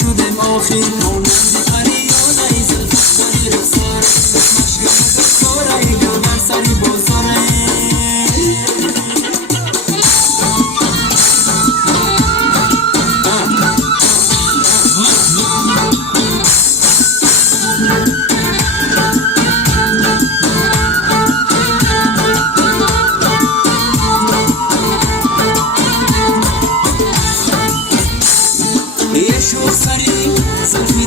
شدم آخر مانند پریانه زلفت داری رخسار مشکل بساره دل بر سری بازاره یه شو سری زلفی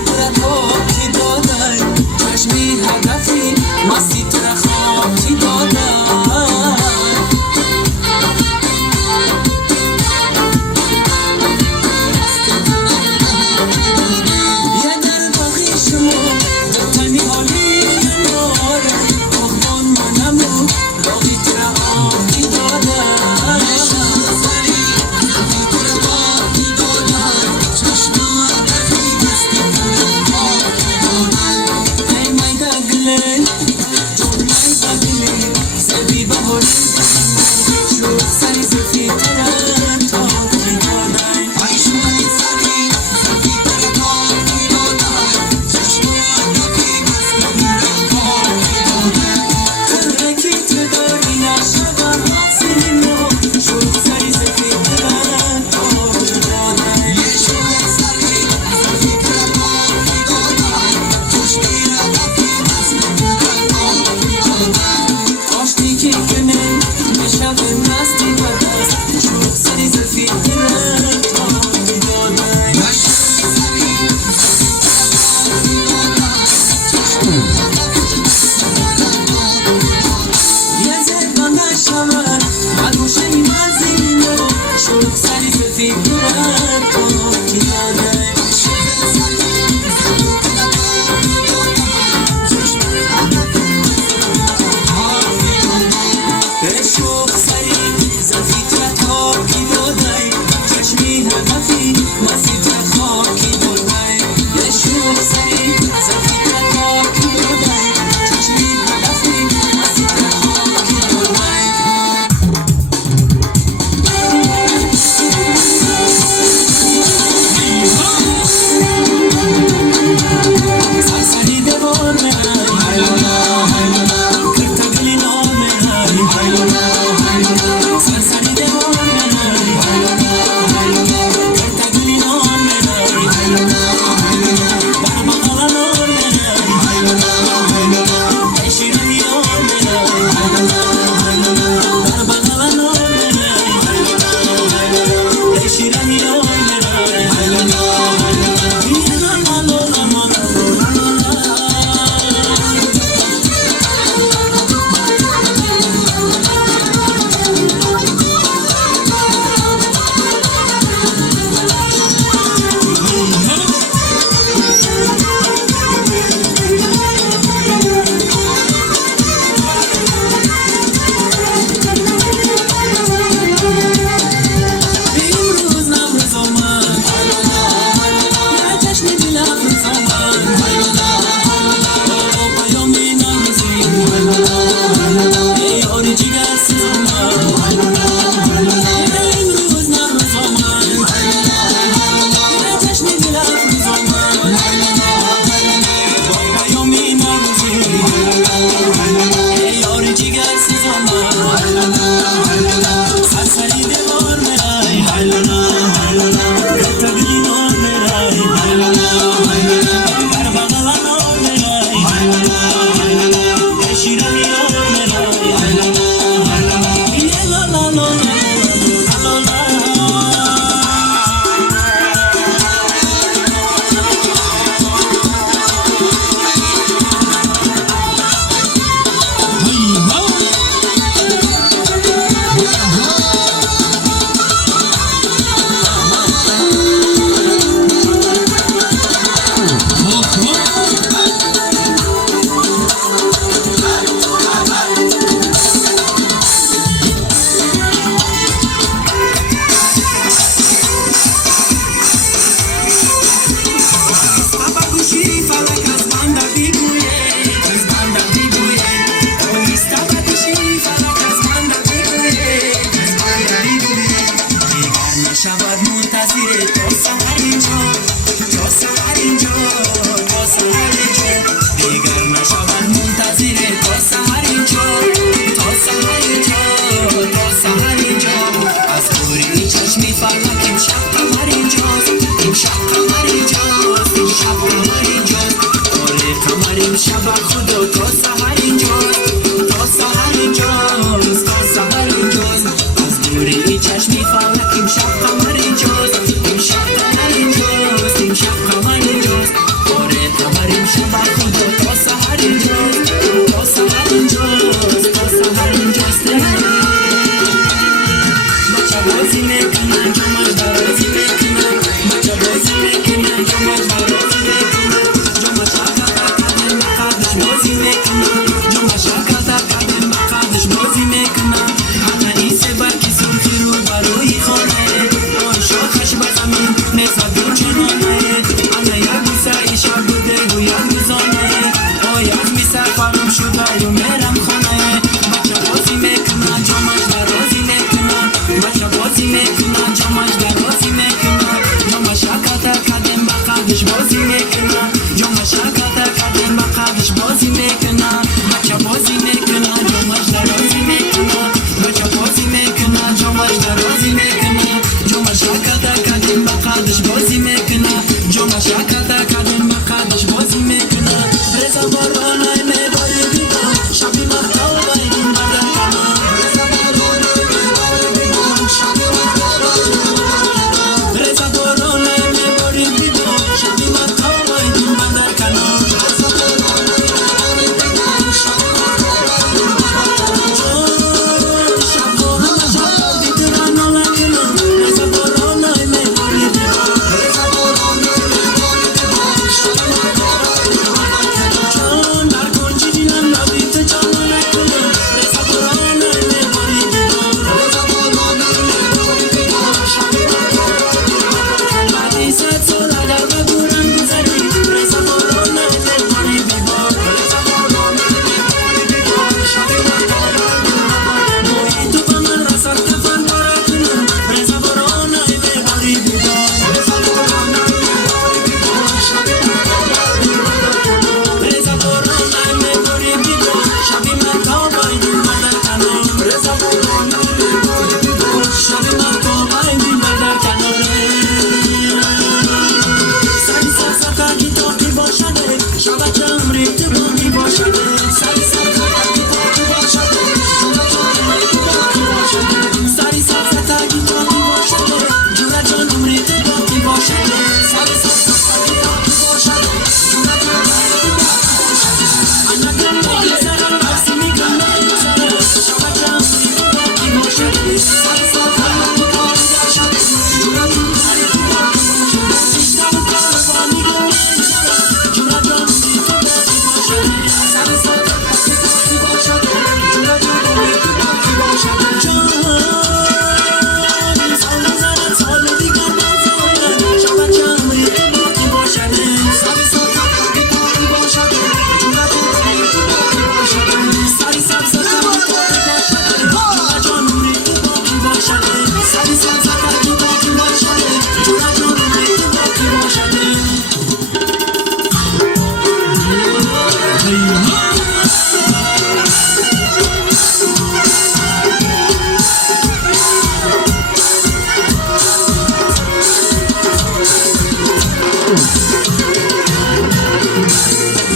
بازی میکنن جامش کتا کردن با قدش بازی میکنن بچه بازی میکنن جامش درازی میکنن بچه بازی میکنن جامش درازی میکنن جامش کتا کردن با قدش بازی میکنن جامش کتا کردن با قدش بازی میکنن رضا بارانای میباری بیدان شبی مختابای این بدن کنن رضا بارانای میباری بیدان شبی مختابای رضا بارانای میباری بیدان شبی مختابای این بدن کنن رضا بارانای میباری بیدان شبی مختابای شب همه شب دیدران نکنن رضا بارانای میباری بیدان رضا بارانای میباری بیدان شبی مختابای چون در کنچی دیدن لابی تو جانا نکنن رضا بارانای میباری بیدان رضا بارانای میباری بیدان شبی مختابای بعدی صد سال اگر بگورم گذری رضا بارانای میباری بیدان رضا بارانای میباری بیدان شبی مختابای مویی تو با من رسال تفن داره کنن رضا بارانای میباری بیدان رضا بارانای میباری بیدان شبی مختابای رضا بارانای میباری بیدان شبی مختابای دین بدر کنن رضا بارانای میباری بیدان شبی مختابای دین بدر کنن سری سر سخاکی توقی باشده شب جمری تو باقی باشده سری سر سخاکی توقی باشده شب جمری تو باقی باشده سری سر سخاکی توقی باشده جورا جمری تو باقی باشده سری سر سخاکی توقی باشده جورا جمری تو باقی باشده انا کمی سرم بسی میکنه سرم شب جمری تو باقی باشده سری سر سخاکی توقی باشده جورا جمری تو باقی باشده بیشتر کار فانی کنه جورا جمری تو باقی باشده سری سر سخاکی توقی باشده جورا جمری تو باقی باشده جان سال زنت سال دیگر نزاید شب جمری تو باقی باشده سری سر سخاکی توقی باشده جورا جمری تو باقی باشده سری سر سخاکی توقی باشده جورا جمری تو باقی باشده سری سر سخاکی توقی باشده جورا جمری تو باقی باشده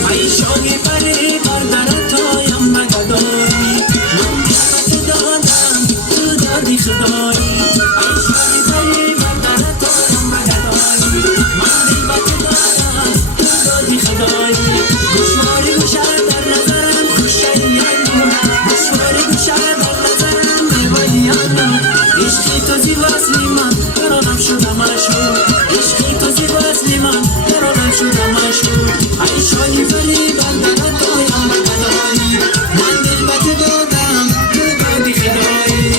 ای شاهی پری بردرتایم مگدایی من دیمت دادم تو دادی خدایی ای شاهی پری بردرتایم مگدایی من دیمت دادم تو دادی خدایی گوشواری گوشه در نظرم خوشیانم گوشواری گوشه در نظرم میوایانم عشقی تو زیباسلی من قرارم شدم مشهور عشقی تو زیباسلی من قرارم شدم مشهور ای شاهی پری بردرتایم مگدایی من دیمت دادم تو دادی خدایی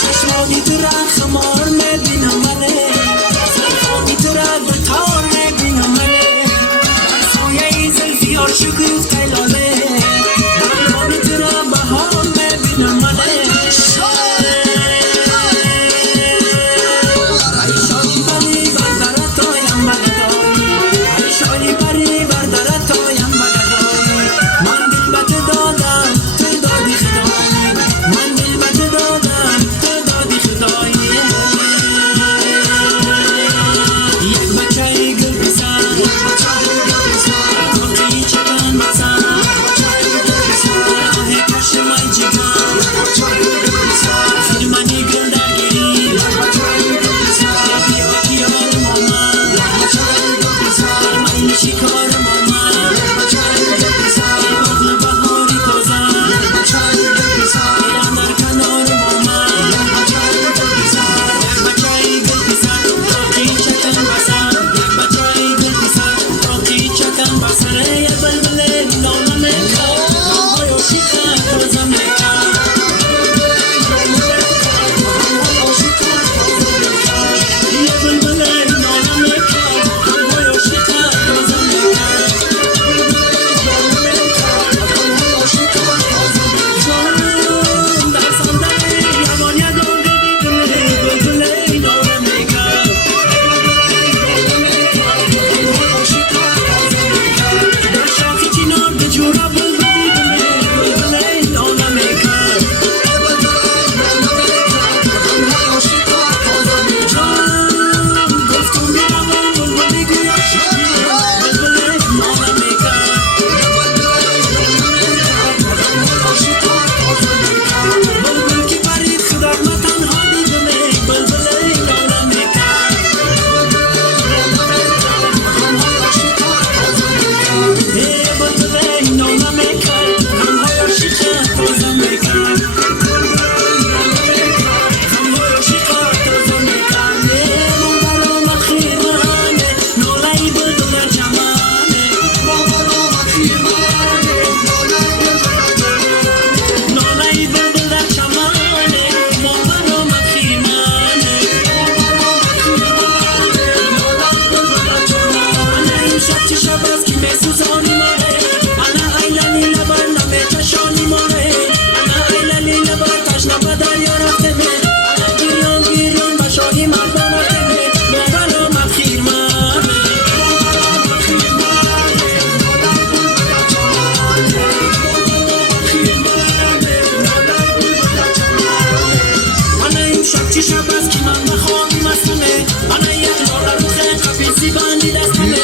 چشمانی تو را خمار میبینم منه زلفانی تو را به تار میبینم منه در سایه زلفیار شکوفته لاله دامانی تو را بهار میبینم منه ای شاهی پری بردرتایم مگدایی ای شاهی پری بردرتایم مگدایی من دل به تو دادم تو دادی خدایی من دل به تو دادم تو دادی خدایی یک بچه گل بزن توقی چکن بزن راه کش من جگن فرمانی گل درگیری بیا دیار مامان من شکار مامان بغل بهاری تازن میرم در کنار مامان یک بچه گل بزن توقی چکن بزن یک بچه گل بزن توقی چکن بزن یه بلبل نامه میکن آیا شکن تازه میکن یه بلبل نامه میکن آیا شکن تازه میکن شب از که من بخوام مستمه انا یک نار رو خیلی قفیسی بندی دستمه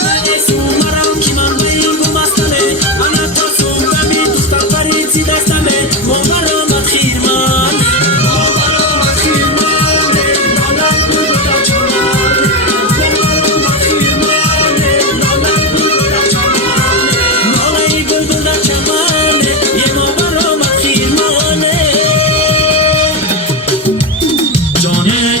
انا سو مرم که من باید گو مستمه انا تا سو بمی دختر فرید سی دستمه ما برام خیر مانه ما برام خیر مانه نالک بود در چمانه ما برام خیر مانه نالک بود در چمانه نالای گل بود در چمانه یه ما برام خیر مانه جانه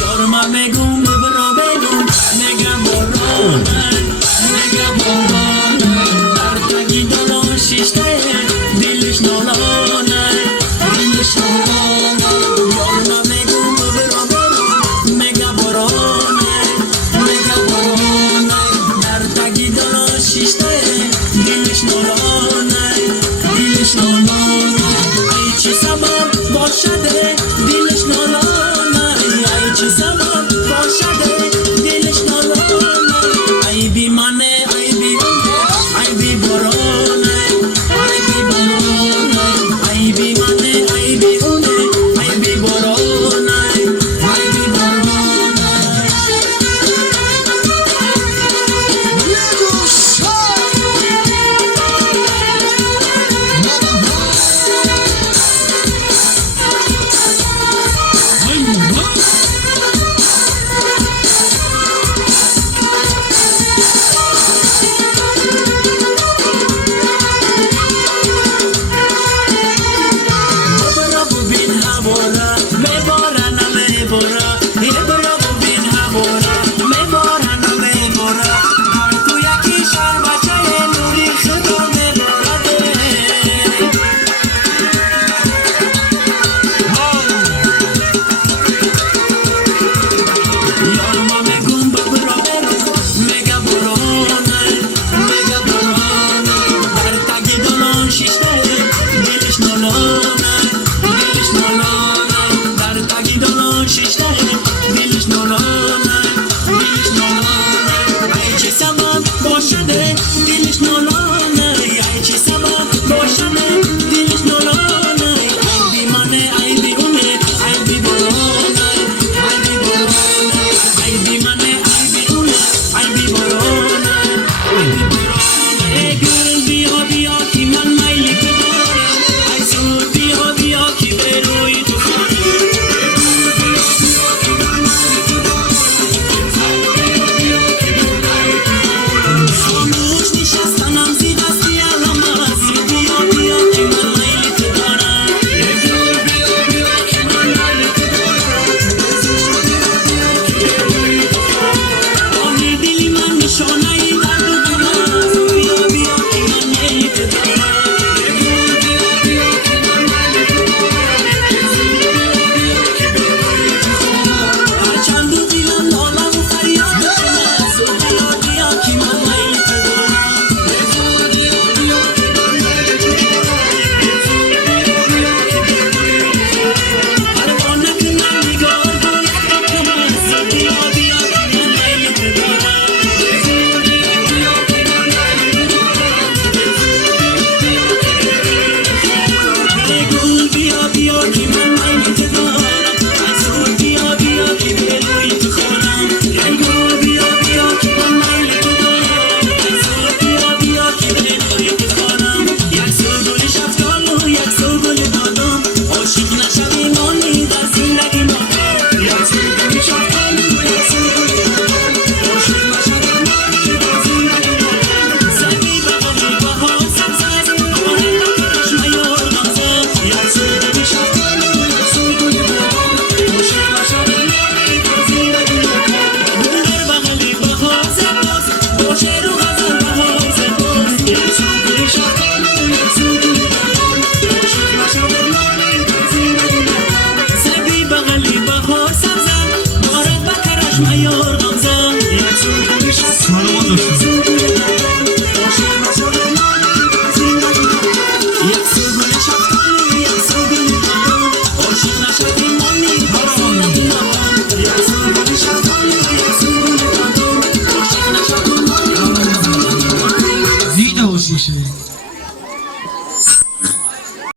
یارم میگم ببرا بگم میگم بارانه میگم بارانه در تگی دلان شیشته دلش نالانه دلش نالانه یارم میگم ببرا بگم میگم بارانه میگم بارانه در تگی دلان شیشته دلش نالانه دلش نالانه ای چه سبب باشده دلش نالانه ای چه سبب باشده دلش نالانه ای بی منه ای بی اونه ای بی بارانه ای بی بارانه ای بی منه ای بی اونه ای بی بارانه ای بی بارانه Mayor